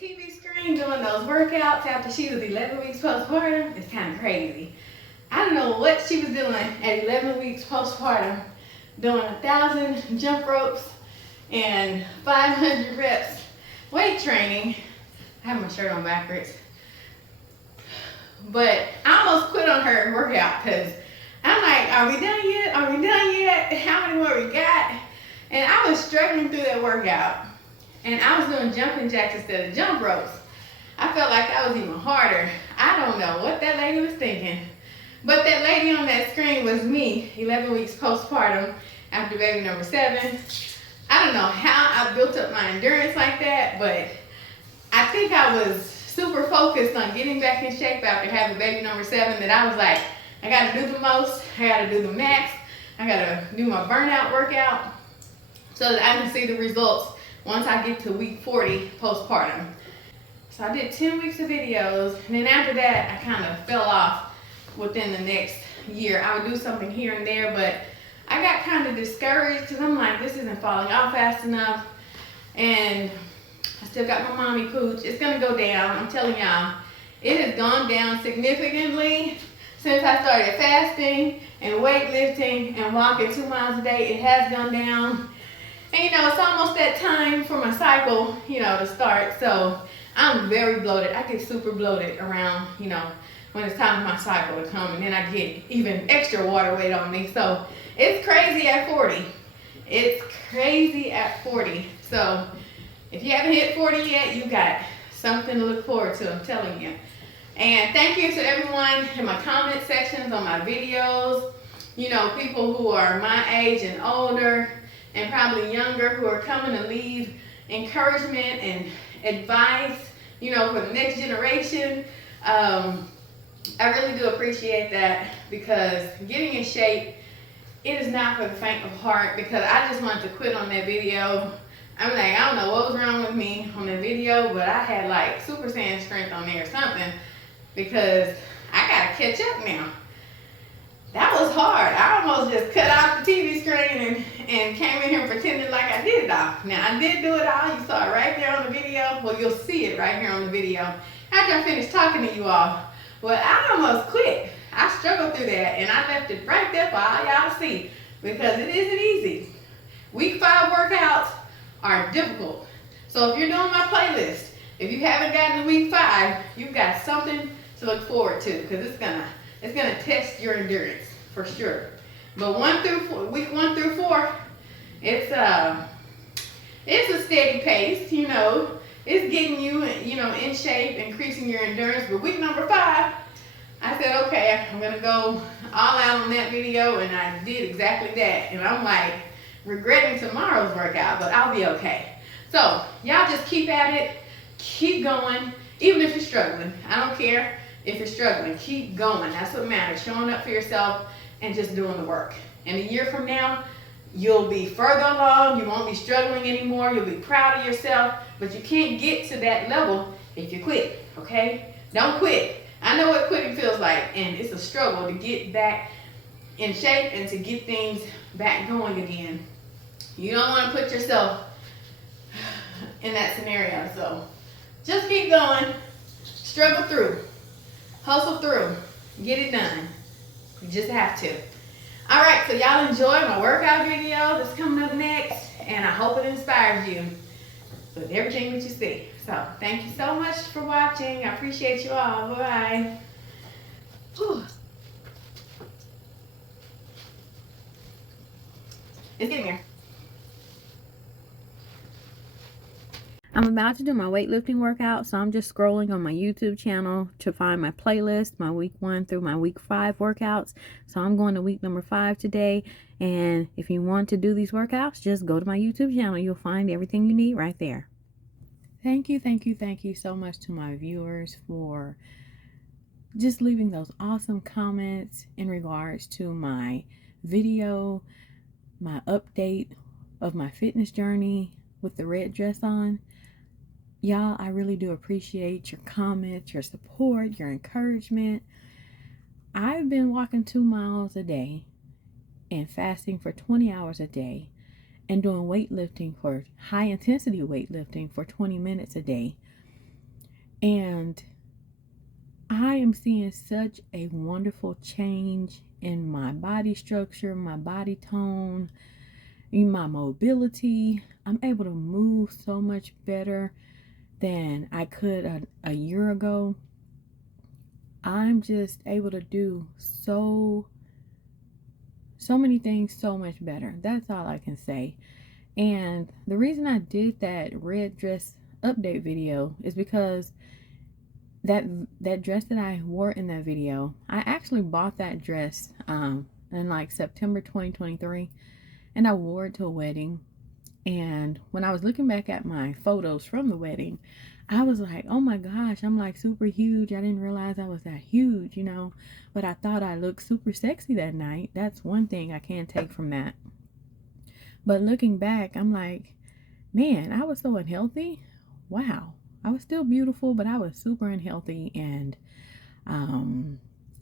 TV screen doing those workouts after she was 11 weeks postpartum is kind of crazy. I don't know what she was doing at 11 weeks postpartum, doing 1,000 jump ropes and 500 reps weight training. I have my shirt on backwards. But I almost quit on her workout because I'm like, are we done yet? Are we done yet? How many more we got? And I was struggling through that workout. And I was doing jumping jacks instead of jump ropes. I felt like that was even harder. I don't know what that lady was thinking. But that lady on that screen was me, 11 weeks postpartum after baby number 7. I don't know how I built up my endurance like that, but I think I was super focused on getting back in shape after having baby number 7 that I was like, I gotta do the most, I gotta do the max, I gotta do my burnout workout so that I can see the results once I get to week 40 postpartum. So I did 10 weeks of videos, and then after that, I kind of fell off within the next year. I would do something here and there, but I got kind of discouraged because I'm like, this isn't falling off fast enough, and I still got my mommy pooch. It's gonna go down, I'm telling y'all. It has gone down significantly since I started fasting and weightlifting and walking 2 miles a day. It has gone down. And it's almost that time for my cycle, to start. So I'm very bloated. I get super bloated around, when it's time for my cycle to come. And then I get even extra water weight on me. So it's crazy at 40. It's crazy at 40. So if you haven't hit 40 yet, you got something to look forward to, I'm telling you. And thank you to everyone in my comment sections on my videos. People who are my age and older and probably younger who are coming to leave encouragement and advice, for the next generation. I really do appreciate that because getting in shape, it is not for the faint of heart because I just wanted to quit on that video. I'm like, I don't know what was wrong with me on that video, but I had like Super Saiyan strength on there or something because I gotta catch up now. That was hard. I almost just cut off the TV screen and came in here pretending like I did it all. Now, I did do it all. You saw it right there on the video. Well, you'll see it right here on the video after I finish talking to you all. Well, I almost quit. I struggled through that, and I left it right there for all y'all to see because it isn't easy. Week 5 workouts are difficult. So if you're doing my playlist, if you haven't gotten to week 5, you've got something to look forward to because it's gonna test your endurance for sure. But week 1 through 4, it's a steady pace. It's getting you in shape, increasing your endurance. But week number 5, I said, okay, I'm gonna go all out on that video, and I did exactly that. And I'm like regretting tomorrow's workout, but I'll be okay. So y'all just keep at it, keep going, even if you're struggling. I don't care. If you're struggling, keep going. That's what matters. Showing up for yourself and just doing the work. And a year from now, you'll be further along. You won't be struggling anymore. You'll be proud of yourself. But you can't get to that level if you quit, okay? Don't quit. I know what quitting feels like, and it's a struggle to get back in shape and to get things back going again. You don't want to put yourself in that scenario. So just keep going. Struggle through. Hustle through. Get it done. You just have to. All right, so y'all enjoy my workout video that's coming up next, and I hope it inspires you with everything that you see. So thank you so much for watching. I appreciate you all. Bye-bye. It's getting there. I'm about to do my weightlifting workout, so I'm just scrolling on my YouTube channel to find my playlist, my week 1 through my week 5 workouts. So I'm going to week number 5 today, and if you want to do these workouts, just go to my YouTube channel. You'll find everything you need right there. Thank you so much to my viewers for just leaving those awesome comments in regards to my video, my update of my fitness journey with the red dress on. Y'all, I really do appreciate your comments, your support, your encouragement. I've been walking 2 miles a day and fasting for 20 hours a day and doing weightlifting for high intensity weightlifting for 20 minutes a day. And I am seeing such a wonderful change in my body structure, my body tone, in my mobility. I'm able to move so much better than I could a year ago. I'm just able to do so many things so much better. That's all I can say. And the reason I did that red dress update video is because that that dress that I wore in that video, I actually bought that dress in like September 2023, and I wore it to a wedding. And when I was looking back at my photos from the wedding, I was like, oh my gosh, I'm like super huge. I didn't realize I was that huge, you know, but I thought I looked super sexy that night. That's one thing I can take from that. But looking back, I'm like, man, I was so unhealthy. Wow. I was still beautiful, but I was super unhealthy. And um,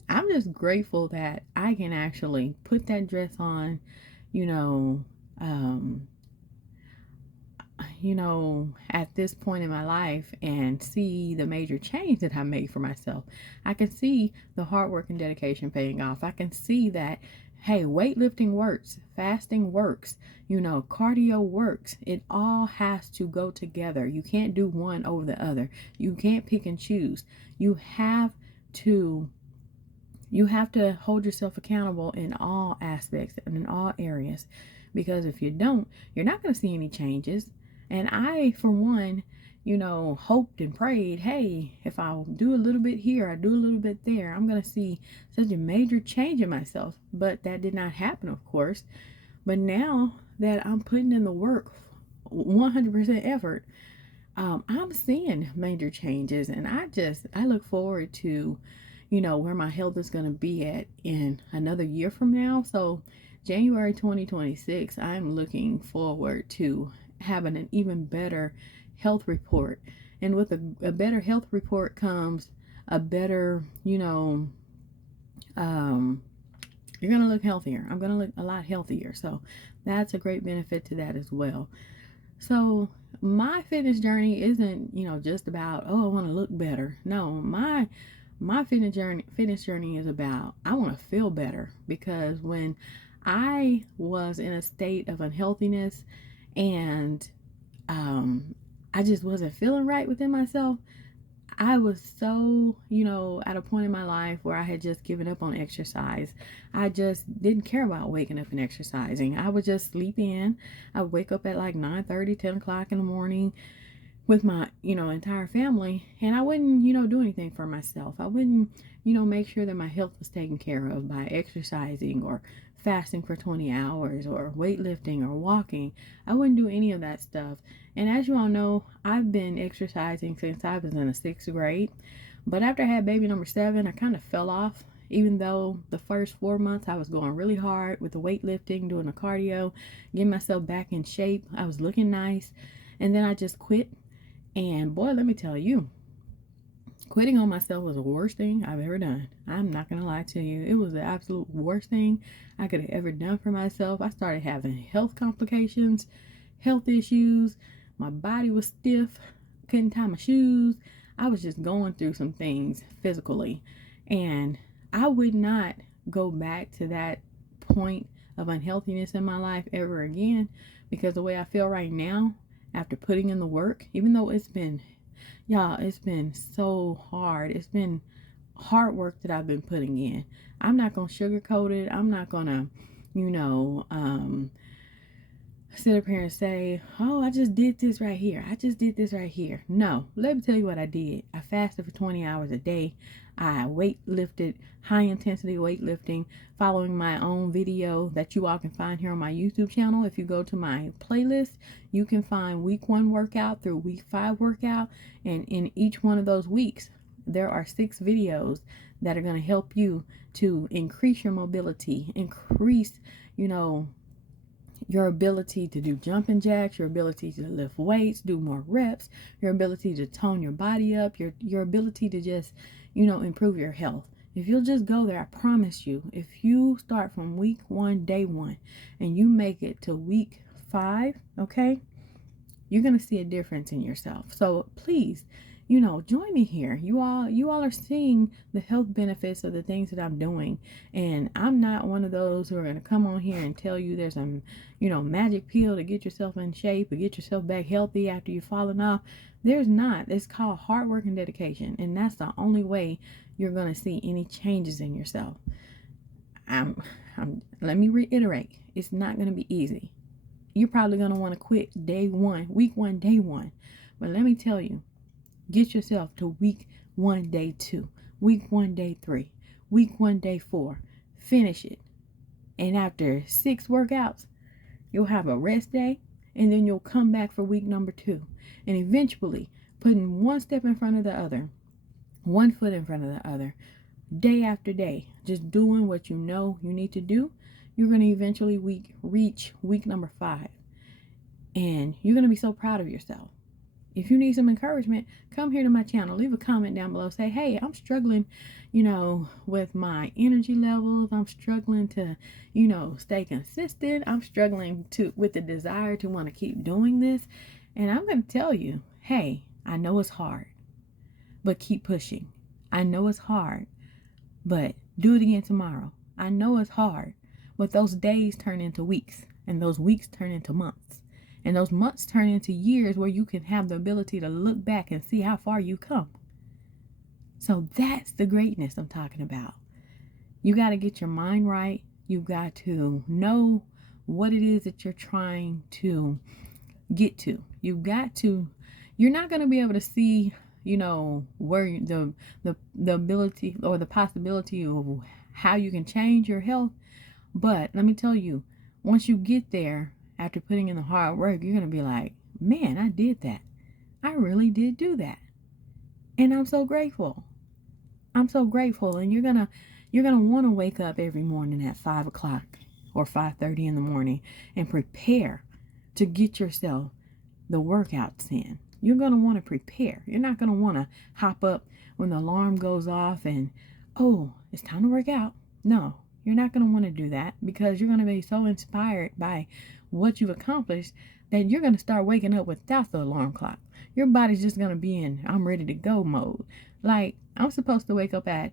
I'm just grateful that I can actually put that dress on, you know, um, at this point in my life and see the major change that I made for myself. I can see the hard work and dedication paying off. I can see that, hey, weightlifting works, fasting works, cardio works. It all has to go together. You can't do one over the other. You can't pick and choose. You have to hold yourself accountable in all aspects and in all areas, because if you don't, you're not going to see any changes. And I, for one, hoped and prayed, hey, if I do a little bit here, I do a little bit there, I'm going to see such a major change in myself. But that did not happen, of course. But now that I'm putting in the work, 100% effort, I'm seeing major changes, and I look forward to, where my health is going to be at in another year from now. So January 2026, I'm looking forward to having an even better health report. And with a better health report comes a better, um, you're going to look healthier. I'm going to look a lot healthier. So that's a great benefit to that as well. So my fitness journey isn't, just about, oh, I want to look better. No, my fitness journey is about, I want to feel better, because when I was in a state of unhealthiness and I just wasn't feeling right within myself, I was so, at a point in my life where I had just given up on exercise. I just didn't care about waking up and exercising. I would just sleep in. I would wake up at like 9:30, 10 o'clock in the morning with my, entire family, and I wouldn't, do anything for myself. I wouldn't, make sure that my health was taken care of by exercising or fasting for 20 hours or weightlifting or walking. I wouldn't do any of that stuff. And as you all know, I've been exercising since I was in the 6th grade. But after I had baby number 7, I kind of fell off. Even though the first 4 months I was going really hard with the weightlifting, doing the cardio, getting myself back in shape, I was looking nice. And then I just quit. And boy, let me tell you, quitting on myself was the worst thing I've ever done. I'm not going to lie to you. It was the absolute worst thing I could have ever done for myself. I started having health complications, health issues. My body was stiff, couldn't tie my shoes. I was just going through some things physically. And I would not go back to that point of unhealthiness in my life ever again, because the way I feel right now, after putting in the work, even though it's been so hard. It's been hard work that I've been putting in. I'm not going to sugarcoat it. I'm not going to, sit up here and say, oh, I just did this right here. I just did this right here. No, let me tell you what I did. I fasted for 20 hours a day. I weightlifted, high intensity weightlifting, following my own video that you all can find here on my YouTube channel. If you go to my playlist, you can find week 1 workout through week 5 workout. And in each one of those weeks, there are 6 videos that are going to help you to increase your mobility, increase, your ability to do jumping jacks, your ability to lift weights, do more reps, your ability to tone your body up, your ability to just, improve your health. If you'll just go there, I promise you, if you start from week 1, day 1, and you make it to week 5, okay, you're going to see a difference in yourself. So please, join me here. You all are seeing the health benefits of the things that I'm doing. And I'm not one of those who are going to come on here and tell you there's a, magic pill to get yourself in shape or get yourself back healthy after you've fallen off. There's not. It's called hard work and dedication. And that's the only way you're going to see any changes in yourself. Let me reiterate, it's not going to be easy. You're probably going to want to quit week one, day one. But let me tell you, get yourself to week 1, day 2, week 1, day 3, week 1, day 4. Finish it. And after 6 workouts, you'll have a rest day, and then you'll come back for week number 2. And eventually, putting one step in front of the other, one foot in front of the other, day after day, just doing what you know you need to do, you're going to eventually reach week number 5. And you're going to be so proud of yourself. If you need some encouragement, come here to my channel. Leave a comment down below. Say, hey, I'm struggling, with my energy levels. I'm struggling to, stay consistent. I'm struggling with the desire to want to keep doing this. And I'm going to tell you, hey, I know it's hard, but keep pushing. I know it's hard, but do it again tomorrow. I know it's hard, but those days turn into weeks, and those weeks turn into months. And those months turn into years where you can have the ability to look back and see how far you come. So that's the greatness I'm talking about. You got to get your mind right. You got to know what it is that you're trying to get to. You're not going to be able to see, where the ability or the possibility of how you can change your health. But let me tell you, once you get there, after putting in the hard work, you're going to be like, man, I did that. I really did do that. And I'm so grateful. And you're going to want to wake up every morning at 5 o'clock or 5:30 in the morning and prepare to get yourself the workouts in. You're going to want to prepare. You're not going to want to hop up when the alarm goes off and, oh, it's time to work out. No, you're not going to want to do that, because you're going to be so inspired by what you've accomplished that you're going to start waking up without the alarm clock. Your body's just going to be in I'm ready to go mode. Like, I'm supposed to wake up at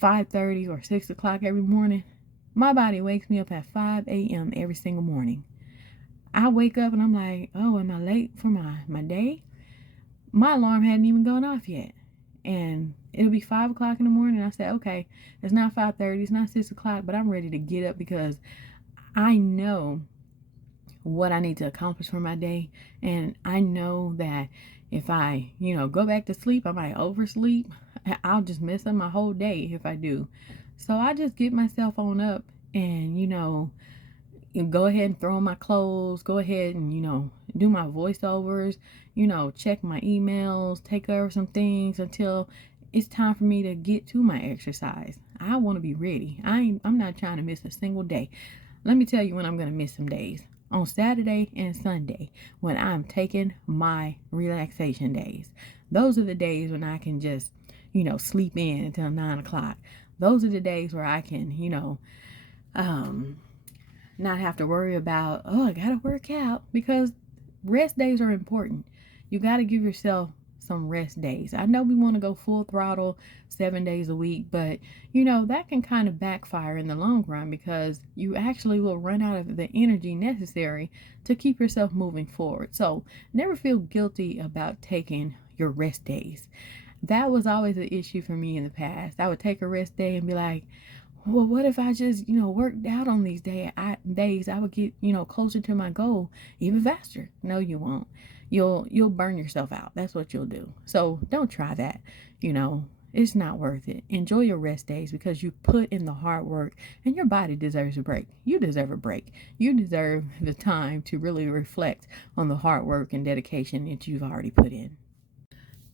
5:30 or 6 o'clock every morning. My body wakes me up at 5 a.m. every single morning. I wake up and I'm like, oh, am I late for my day? My alarm hadn't even gone off yet. And it'll be 5 o'clock in the morning. And I said, okay, it's not 5:30, it's not 6 o'clock, but I'm ready to get up because I know what I need to accomplish for my day. And I know that if I, go back to sleep, I might oversleep. I'll just mess up my whole day if I do. So I just get myself on up and, go ahead and throw on my clothes, go ahead and, do my voiceovers, check my emails, take over some things until it's time for me to get to my exercise. I want to be ready. I'm not trying to miss a single day. Let me tell you when I'm going to miss some days. On Saturday and Sunday, when I'm taking my relaxation days. Those are the days when I can just, sleep in until 9 o'clock. Those are the days where I can, not have to worry about, oh, I gotta work out, because rest days are important. You gotta give yourself some rest days. I know we want to go full throttle 7 days a week, but that can kind of backfire in the long run, because you actually will run out of the energy necessary to keep yourself moving forward. So never feel guilty about taking your rest days. That was always an issue for me in the past. I would take a rest day and be like, well, what if I just, worked out on these days? I would get, closer to my goal even faster. No, you won't. You'll burn yourself out. That's what you'll do. So don't try that. It's not worth it. Enjoy your rest days, because you put in the hard work and your body deserves a break. You deserve a break. You deserve the time to really reflect on the hard work and dedication that you've already put in.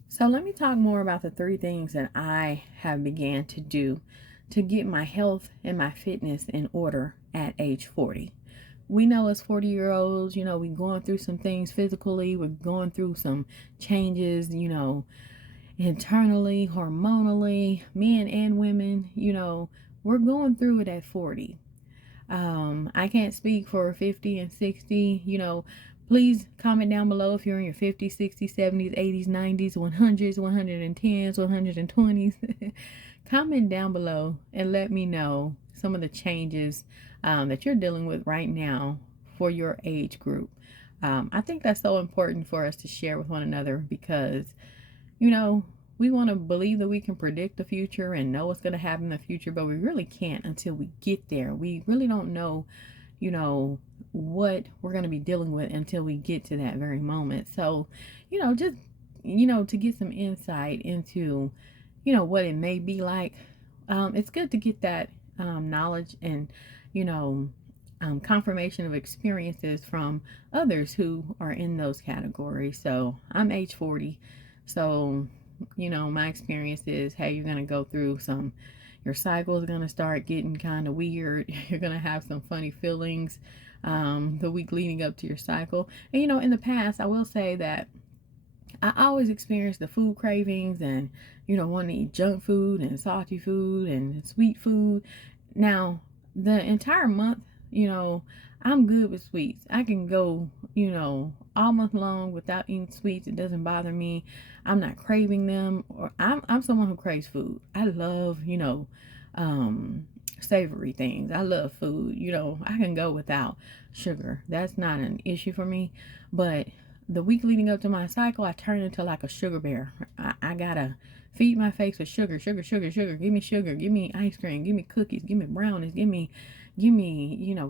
So let me talk more about the 3 things that I have began to do to get my health and my fitness in order at age 40. We know as 40-year-olds, we're going through some things physically. We're going through some changes, internally, hormonally, men and women, we're going through it at 40. I can't speak for 50 and 60, Please comment down below if you're in your 50s, 60s, 70s, 80s, 90s, 100s, 110s, 120s. Comment down below and let me know some of the changes that you're dealing with right now for your age group. I think that's so important for us to share with one another because, you know, we want to believe that we can predict the future and know what's going to happen in the future, but we really can't until we get there. We really don't know, you know, what we're going to be dealing with until we get to that very moment. So, just, to get some insight into, what it may be like, it's good to get that knowledge and, you know, confirmation of experiences from others who are in those categories. So I'm age 40. So, my experience is, hey, you're going to go through your cycle is going to start getting kind of weird. You're going to have some funny feelings the week leading up to your cycle. And, in the past, I will say that I always experienced the food cravings and, wanting to eat junk food and salty food and sweet food. Now, the entire month, I'm good with sweets. I can go, all month long without eating sweets. It doesn't bother me. I'm not craving them. Or I'm someone who craves food. I love, savory things. I love food. I can go without sugar. That's not an issue for me. But the week leading up to my cycle, I turn into like a sugar bear. I gotta feed my face with sugar, sugar, sugar, sugar. Give me sugar. Give me ice cream. Give me cookies. Give me brownies. Give me,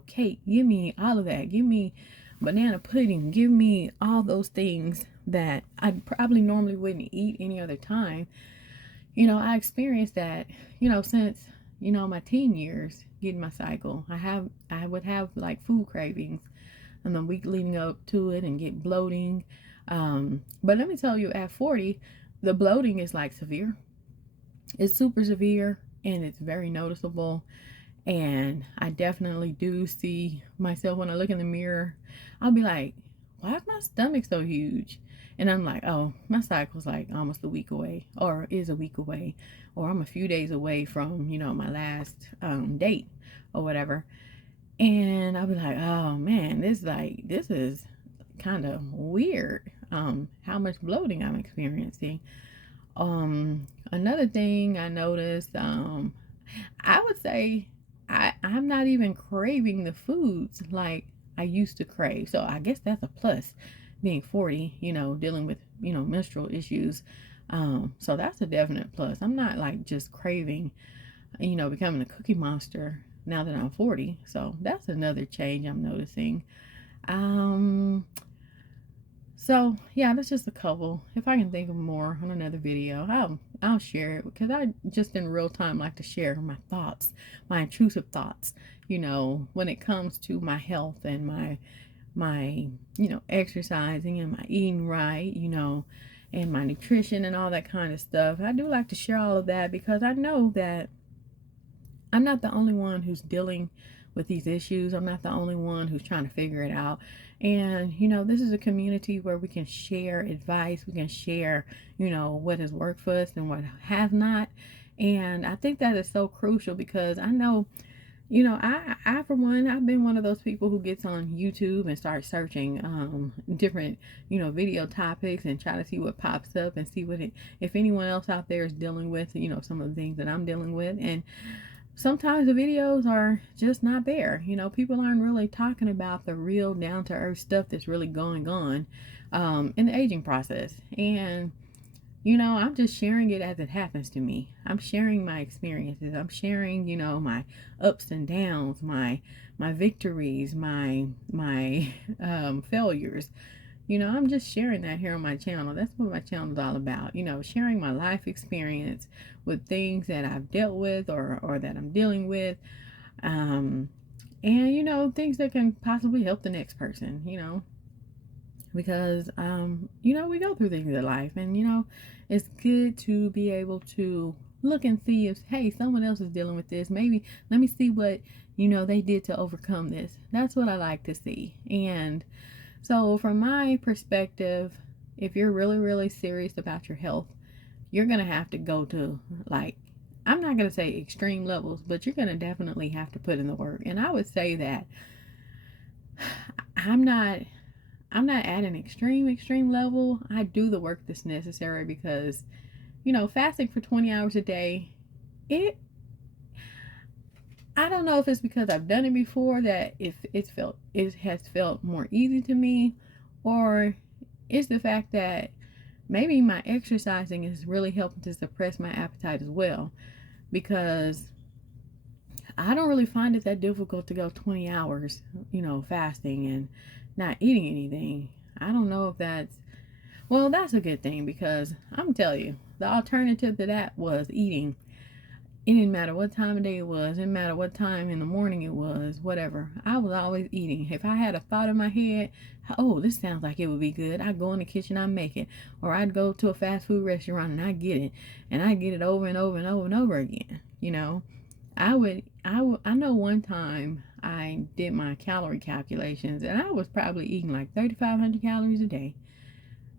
cake. Give me all of that. Give me banana pudding. Give me all those things that I probably normally wouldn't eat any other time. I experienced that, since, my teen years, getting my cycle. I would have like food cravings and the week leading up to it and get bloating. But let me tell you, at 40, the bloating is like severe. It's super severe and it's very noticeable. And I definitely do see myself when I look in the mirror. I'll be like, why is my stomach so huge? And I'm like, oh, my cycle's like almost a week away, or is a week away, or I'm a few days away from, my last date or whatever. And I'll be like, oh man, this is kind of weird. How much bloating I'm experiencing. Another thing I noticed, I would say I'm not even craving the foods like I used to crave. So I guess that's a plus being 40, dealing with, menstrual issues. So that's a definite plus. I'm not like just craving, becoming a cookie monster now that I'm 40. So that's another change I'm noticing. So yeah, that's just a couple. If I can think of more on another video, I'll share it because I just in real time like to share my thoughts, my intrusive thoughts, when it comes to my health and my exercising and my eating right, and my nutrition and all that kind of stuff. I do like to share all of that because I know that I'm not the only one who's dealing with these issues. I'm not the only one who's trying to figure it out. And, this is a community where we can share advice. We can share, what has worked for us and what has not. And I think that is so crucial because I know, I for one, I've been one of those people who gets on YouTube and starts searching different, video topics and try to see what pops up and see if anyone else out there is dealing with, some of the things that I'm dealing with. And sometimes the videos are just not there. People aren't really talking about the real down to earth stuff that's really going on in the aging process. And, I'm just sharing it as it happens to me. I'm sharing my experiences. I'm sharing, my ups and downs, my victories, my failures. I'm just sharing that here on my channel. That's what my channel is all about. Sharing my life experience with things that I've dealt with or that I'm dealing with. And, things that can possibly help the next person, because, we go through things in life and, it's good to be able to look and see if, hey, someone else is dealing with this. Maybe let me see what, they did to overcome this. That's what I like to see. And so from my perspective, if you're really, really serious about your health, you're going to have to go to I'm not going to say extreme levels, but you're going to definitely have to put in the work. And I would say that I'm not I'm not at an extreme level. I do the work that's necessary because, fasting for 20 hours a day, it I don't know if it's because I've done it before that if it has felt more easy to me, or it's the fact that maybe my exercising is really helping to suppress my appetite as well, because I don't really find it that difficult to go 20 hours, fasting and not eating anything. I don't know if that's a good thing, because I'm telling you, the alternative to that was eating. It didn't matter what time of day it was, it didn't matter what time in the morning it was, whatever. I was always eating. If I had a thought in my head, oh, this sounds like it would be good, I'd go in the kitchen, I'd make it. Or I'd go to a fast food restaurant and I'd get it. And I'd get it over and over and over and over again. I know one time I did my calorie calculations and I was probably eating like 3,500 calories a day.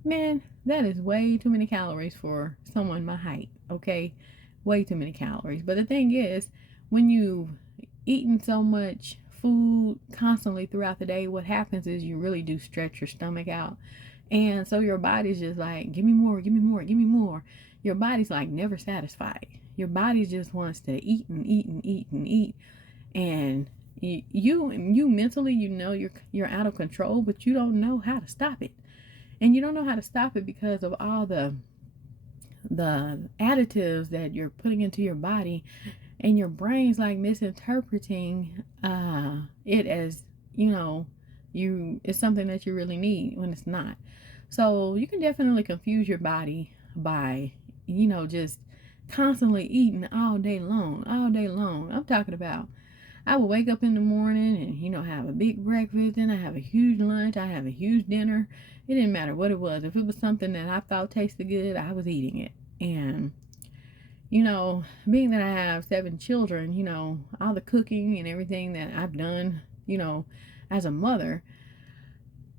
Man, that is way too many calories for someone my height, okay? Way too many calories. But the thing is, when you've eaten so much food constantly throughout the day, what happens is you really do stretch your stomach out. And so your body's just like, give me more, give me more, give me more. Your body's like never satisfied. Your body just wants to eat and eat and eat and eat. And you mentally, you're out of control, but you don't know how to stop it. And you don't know how to stop it because of all the additives that you're putting into your body, and your brain's like misinterpreting it as it's something that you really need when it's not. So you can definitely confuse your body by just constantly eating all day long. I'm talking about, I would wake up in the morning and have a big breakfast, then I have a huge lunch, I have a huge dinner. It didn't matter what it was. If it was something that I thought tasted good, I was eating it. And being that I have 7 children, all the cooking and everything that I've done, as a mother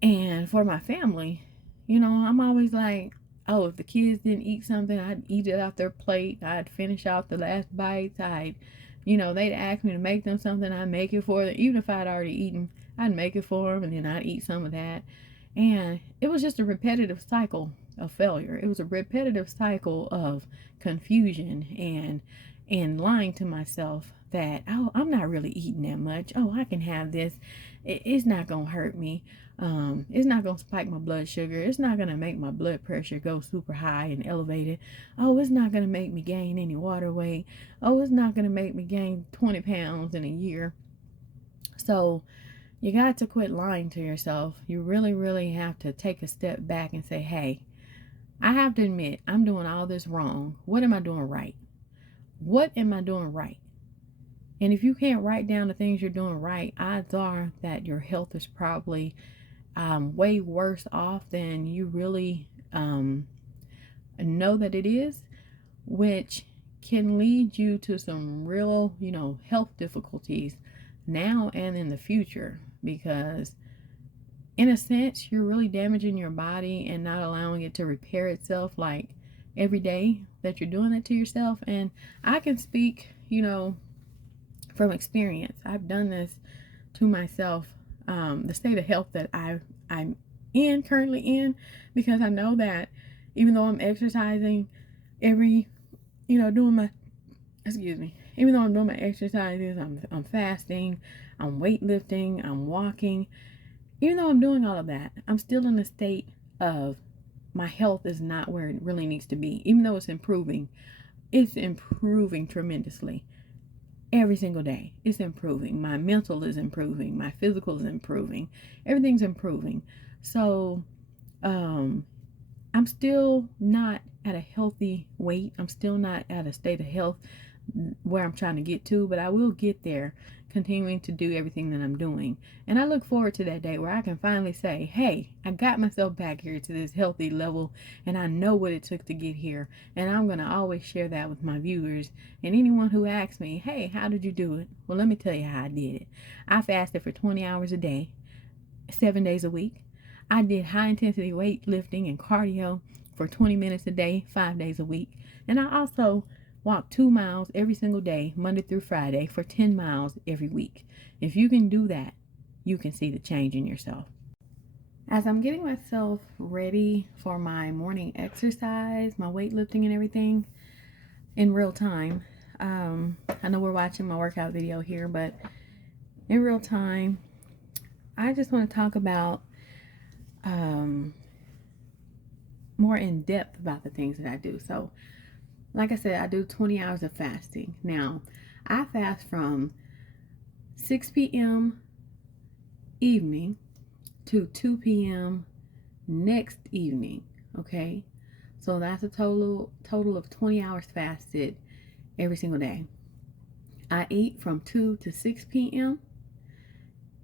and for my family, I'm always like, oh, if the kids didn't eat something, I'd eat it off their plate. I'd finish off the last bites. They'd ask me to make them something, I'd make it for them. Even if I'd already eaten, I'd make it for them, and then I'd eat some of that. And it was just a repetitive cycle of failure. It was a repetitive cycle of confusion and lying to myself that, oh, I'm not really eating that much. Oh, I can have this. It's not going to hurt me. It's not going to spike my blood sugar. It's not going to make my blood pressure go super high and elevated. Oh, it's not going to make me gain any water weight. Oh, it's not going to make me gain 20 pounds in a year. So you got to quit lying to yourself. You really, really have to take a step back and say, hey, I have to admit, I'm doing all this wrong. What am I doing right? What am I doing right? And if you can't write down the things you're doing right, odds are that your health is probably way worse off than you really know that it is, which can lead you to some real, health difficulties now and in the future, because in a sense, you're really damaging your body and not allowing it to repair itself, like every day that you're doing it to yourself. And I can speak, from experience. I've done this to myself, the state of health that I'm currently in, because I know that even though I'm exercising doing my, even though I'm doing my exercises, I'm fasting, I'm weightlifting, I'm walking. Even though I'm doing all of that, I'm still in a state of my health is not where it really needs to be. Even though it's improving tremendously. Every single day, it's improving. My mental is improving. My physical is improving. Everything's improving. So, I'm still not at a healthy weight. I'm still not at a state of health where I'm trying to get to, but I will get there, continuing to do everything that I'm doing. And I look forward to that day where I can finally say, hey, I got myself back here to this healthy level, and I know what it took to get here. And I'm going to always share that with my viewers and anyone who asks me, hey, how did you do it? Well, let me tell you how I did it. I fasted for 20 hours a day, 7 days a week. I did high intensity weightlifting and cardio for 20 minutes a day, 5 days a week. And I also walk 2 miles every single day, Monday through Friday, for 10 miles every week. If you can do that, you can see the change in yourself. As I'm getting myself ready for my morning exercise, my weightlifting and everything in real time, I know we're watching my workout video here, but in real time, I just want to talk about um, more in depth about the things that I do. So, like I said, I do 20 hours of fasting. Now, I fast from 6 p.m. evening to 2 p.m. next evening. Okay, so that's a total of 20 hours fasted every single day. I eat from 2 to 6 p.m.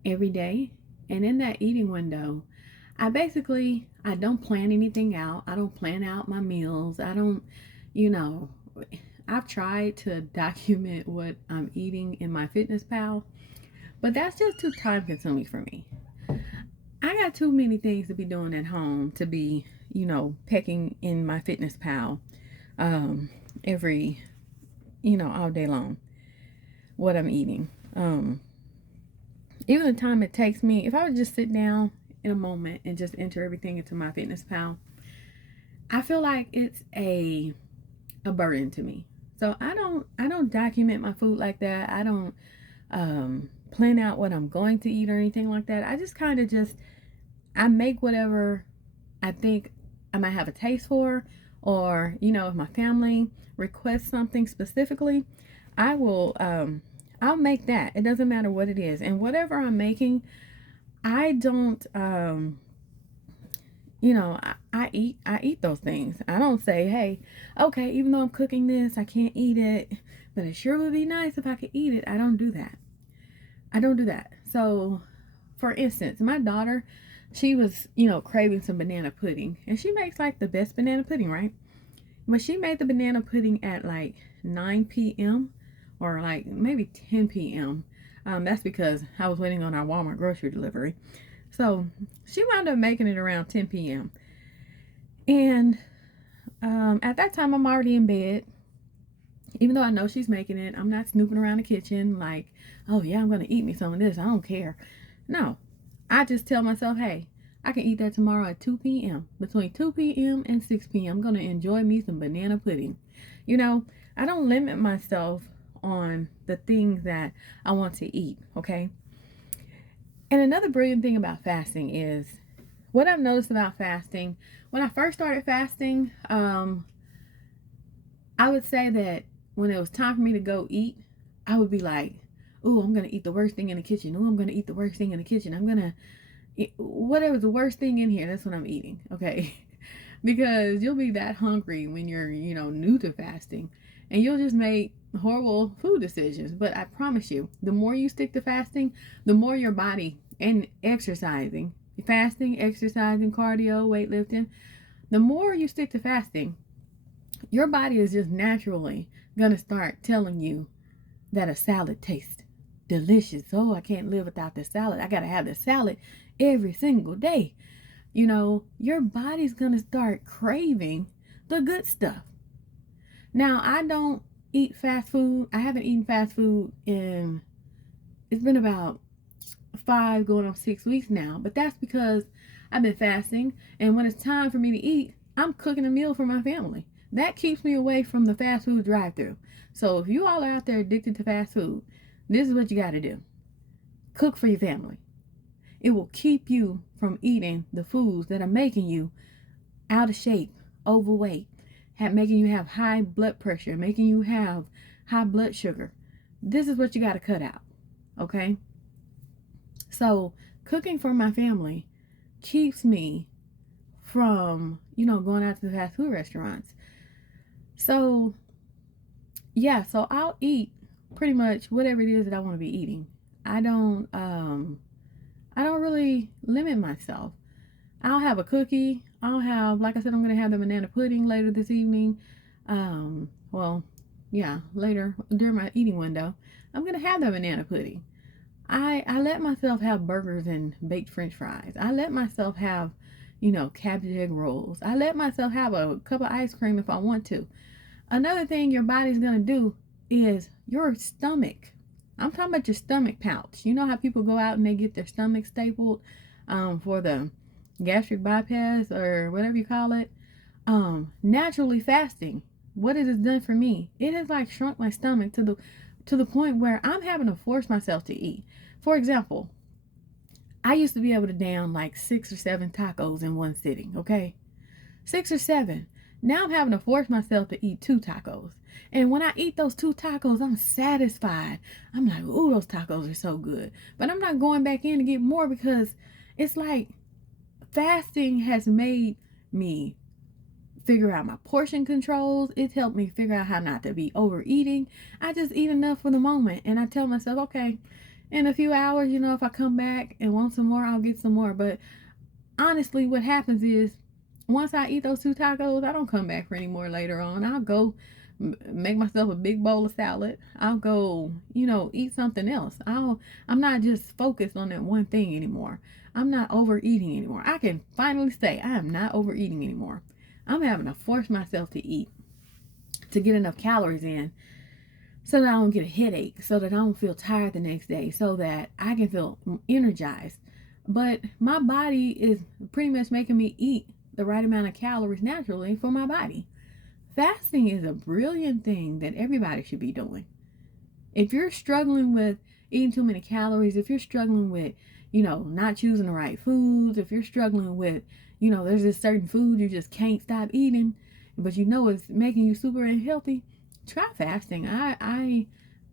every day, and in that eating window, I don't plan anything out. I don't plan out my meals. I don't, you know, I've tried to document what I'm eating in my fitness pal, but that's just too time consuming for me. I got too many things to be doing at home to be, pecking in my fitness pal every, all day long what I'm eating. Even the time it takes me, if I would just sit down in a moment and just enter everything into my fitness pal, I feel like it's a burden to me. So I don't document my food like that. I don't plan out what I'm going to eat or anything like that. I just kind of just I make whatever I think I might have a taste for, or if my family requests something specifically, I will I'll make that. It doesn't matter what it is, and whatever I'm making, I don't I eat those things. I don't say, hey, okay, even though I'm cooking this, I can't eat it, but it sure would be nice if I could eat it. I don't do that. So, for instance, my daughter, she was, craving some banana pudding, and she makes like the best banana pudding, right? But she made the banana pudding at like 9 p.m. or like maybe 10 p.m. That's because I was waiting on our Walmart grocery delivery. So she wound up making it around 10 p.m. And at that time, I'm already in bed. Even though I know she's making it, I'm not snooping around the kitchen like, oh yeah, I'm going to eat me some of this. I don't care. No, I just tell myself, hey, I can eat that tomorrow at 2 p.m. Between 2 p.m. and 6 p.m., I'm going to enjoy me some banana pudding. I don't limit myself on the things that I want to eat, okay? And another brilliant thing about fasting is what I've noticed about fasting. When I first started fasting, I would say that when it was time for me to go eat, I would be like, oh, I'm going to eat the worst thing in the kitchen. Oh, I'm going to eat the worst thing in the kitchen. I'm going to whatever's the worst thing in here, that's what I'm eating, okay? Because you'll be that hungry when you're, new to fasting, and you'll just make horrible food decisions. But I promise you, the more you stick to fasting, the more your body and fasting, exercising, cardio, weightlifting, the more you stick to fasting, your body is just naturally gonna start telling you that a salad tastes delicious. Oh, I can't live without this salad. I gotta have this salad every single day. Your body's gonna start craving the good stuff. Now, I don't eat fast food. I haven't eaten fast food it's been about 5 going on 6 weeks now, but that's because I've been fasting, and when it's time for me to eat, I'm cooking a meal for my family. That keeps me away from the fast food drive-thru. So if you all are out there addicted to fast food, this is what you got to do. Cook for your family. It will keep you from eating the foods that are making you out of shape, overweight, making you have high blood pressure, making you have high blood sugar. This is what you got to cut out, okay? So cooking for my family keeps me from, going out to the fast food restaurants. So, yeah, so I'll eat pretty much whatever it is that I want to be eating. I don't really limit myself. I'll have a cookie. Like I said, I'm going to have the banana pudding later this evening. Later during my eating window, I'm going to have the banana pudding. I let myself have burgers and baked french fries. I let myself have, cabbage egg rolls. I let myself have a cup of ice cream if I want to. Another thing your body's going to do is your stomach. I'm talking about your stomach pouch. You know how people go out and they get their stomach stapled for the gastric bypass or whatever you call it, naturally fasting, what it has done for me, it has like shrunk my stomach to the point where I'm having to force myself to eat. For example, I used to be able to down like 6 or 7 tacos in one sitting, okay? 6 or 7. Now I'm having to force myself to eat 2 tacos. And when I eat those 2 tacos, I'm satisfied. I'm like, ooh, those tacos are so good. But I'm not going back in to get more because it's like fasting has made me figure out my portion controls. It's helped me figure out how not to be overeating. I just eat enough for the moment. And I tell myself, okay, in a few hours, if I come back and want some more, I'll get some more. But honestly, what happens is once I eat those 2 tacos, I don't come back for any more later on. I'll go make myself a big bowl of salad. I'll go, eat something else. I'm not just focused on that one thing anymore. I'm not overeating anymore. I can finally say I am not overeating anymore. I'm having to force myself to eat to get enough calories in so that I don't get a headache, so that I don't feel tired the next day, so that I can feel energized. But my body is pretty much making me eat the right amount of calories naturally for my body. Fasting is a brilliant thing that everybody should be doing. If you're struggling with eating too many calories, if you're struggling with, not choosing the right foods, if you're struggling with, there's this certain food you just can't stop eating, but it's making you super unhealthy, try fasting. I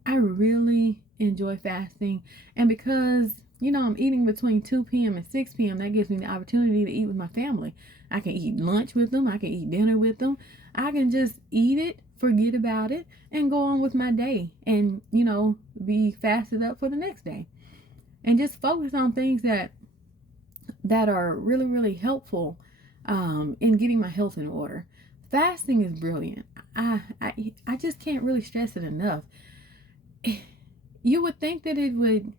really enjoy fasting. And because, I'm eating between 2 p.m. and 6 p.m., that gives me the opportunity to eat with my family. I can eat lunch with them. I can eat dinner with them. I can just eat it, forget about it, and go on with my day and, be fasted up for the next day. And just focus on things that are really, really helpful in getting my health in order. Fasting is brilliant. I just can't really stress it enough. You would think that it would,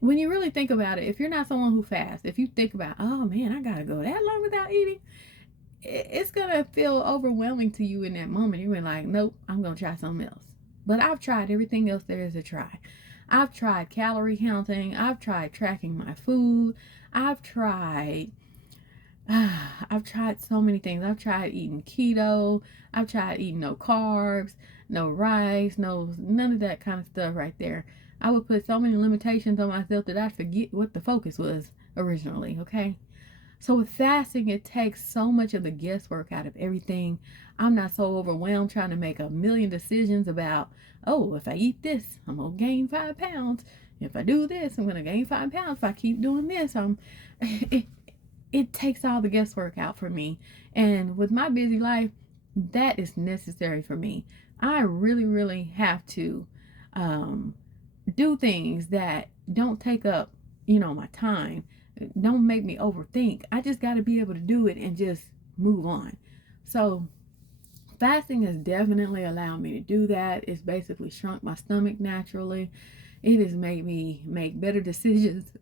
when you really think about it, if you're not someone who fasts, if you think about, oh man, I gotta go that long without eating, it's gonna feel overwhelming to you in that moment. You're like, nope, I'm gonna try something else. But I've tried everything else there is to try. I've tried calorie counting. I've tried tracking my food. I've tried I've tried so many things. I've tried eating keto. I've tried eating no carbs, no rice, none of that kind of stuff right there. I would put so many limitations on myself that I forget what the focus was originally, okay? So with fasting, it takes so much of the guesswork out of everything. I'm not so overwhelmed trying to make a million decisions about, oh, if I eat this, I'm gonna gain 5 pounds. If I do this, I'm gonna gain 5 pounds. If I keep doing this, it takes all the guesswork out for me. And with my busy life, that is necessary for me. I really, really have to do things that don't take up, my time, don't make me overthink. I just got to be able to do it and just move on. So fasting has definitely allowed me to do that. It's basically shrunk my stomach naturally. It has made me make better decisions.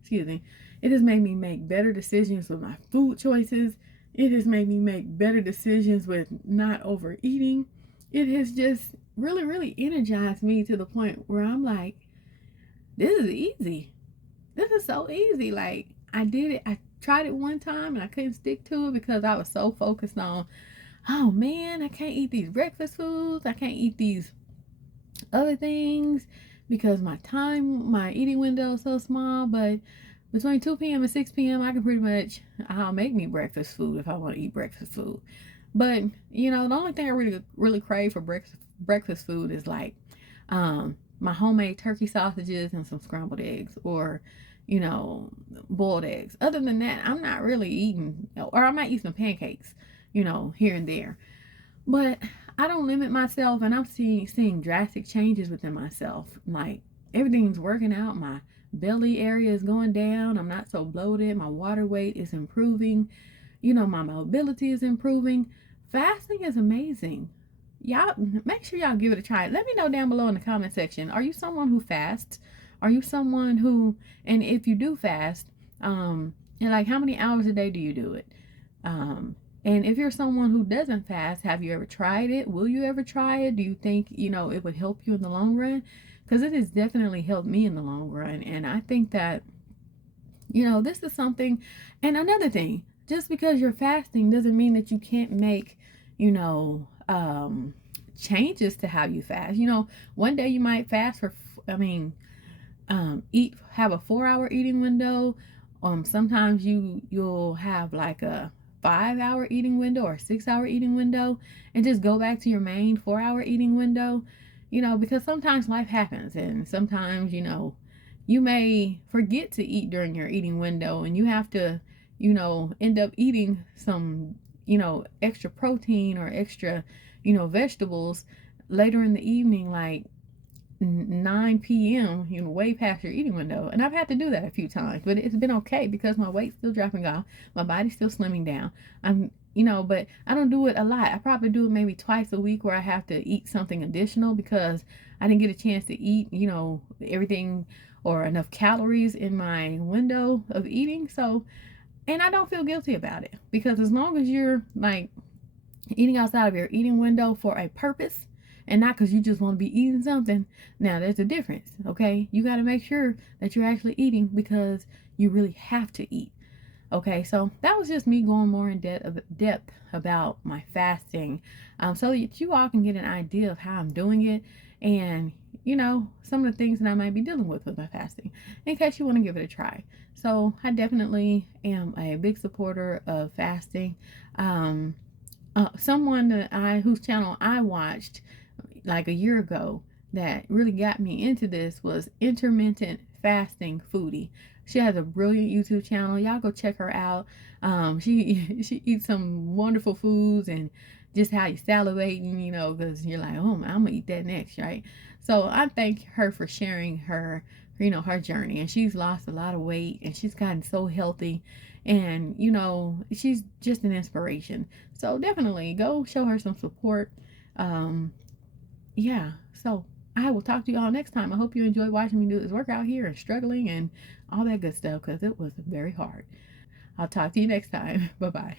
Excuse me. It has made me make better decisions with my food choices. It has made me make better decisions with not overeating. It has just really, really energized me to the point where I'm like, this is easy. This is so easy. Like, I did it. I tried it one time and I couldn't stick to it because I was so focused on, oh man, I can't eat these breakfast foods. I can't eat these other things because my eating window is so small. But between 2 p.m. and 6 p.m., I can I'll make me breakfast food if I want to eat breakfast food. But, the only thing I really, really crave for breakfast food is like my homemade turkey sausages and some scrambled eggs, or, boiled eggs. Other than that, I'm not really eating, or I might eat some pancakes, here and there. But I don't limit myself, and I'm seeing drastic changes within myself. Like, everything's working out. My belly area is going down. I'm not so bloated. My water weight is improving. My mobility is improving. Fasting is amazing. Y'all, make sure y'all give it a try. Let me know down below in the comment section. Are you someone who fasts? Are you someone who, and if you do fast, and like, how many hours a day do you do it? And if you're someone who doesn't fast, have you ever tried it? Will you ever try it? Do you think, it would help you in the long run? Because it has definitely helped me in the long run. And I think that, This is something. And another thing, just because you're fasting doesn't mean that you can't make, you know, changes to how you fast. One day you might fast for, I mean, eat have a 4 hour eating window. Sometimes you'll have like a 5 hour eating window or 6 hour eating window, and just go back to your main 4 hour eating window. Because sometimes life happens, and sometimes you may forget to eat during your eating window, and you have to end up eating some extra protein or extra vegetables later in the evening, like 9 p.m., way past your eating window. And I've had to do that a few times, but it's been okay because my weight's still dropping off. My body's still slimming down. But I don't do it a lot. I probably do it maybe twice a week where I have to eat something additional because I didn't get a chance to eat, everything or enough calories in my window of eating. So, and I don't feel guilty about it, because as long as you're like eating outside of your eating window for a purpose and not because you just want to be eating something, now there's a difference. Okay, you got to make sure that you're actually eating because you really have to eat. Okay, so that was just me going more in depth about my fasting, so that you all can get an idea of how I'm doing it, and some of the things that I might be dealing with my fasting, in case you want to give it a try. So I definitely am a big supporter of fasting. Someone whose channel I watched like a year ago that really got me into this was intermittent fasting foodie. She has a brilliant YouTube channel. Y'all go check her out. She eats some wonderful foods, and just how you salivating, because you're like, oh, I'm gonna eat that next, right? So I thank her for sharing her journey, and she's lost a lot of weight, and she's gotten so healthy, and she's just an inspiration. So definitely go show her some support. Yeah, so I will talk to y'all next time. I hope you enjoyed watching me do this workout here and struggling and all that good stuff, because it was very hard. I'll talk to you next time. Bye bye.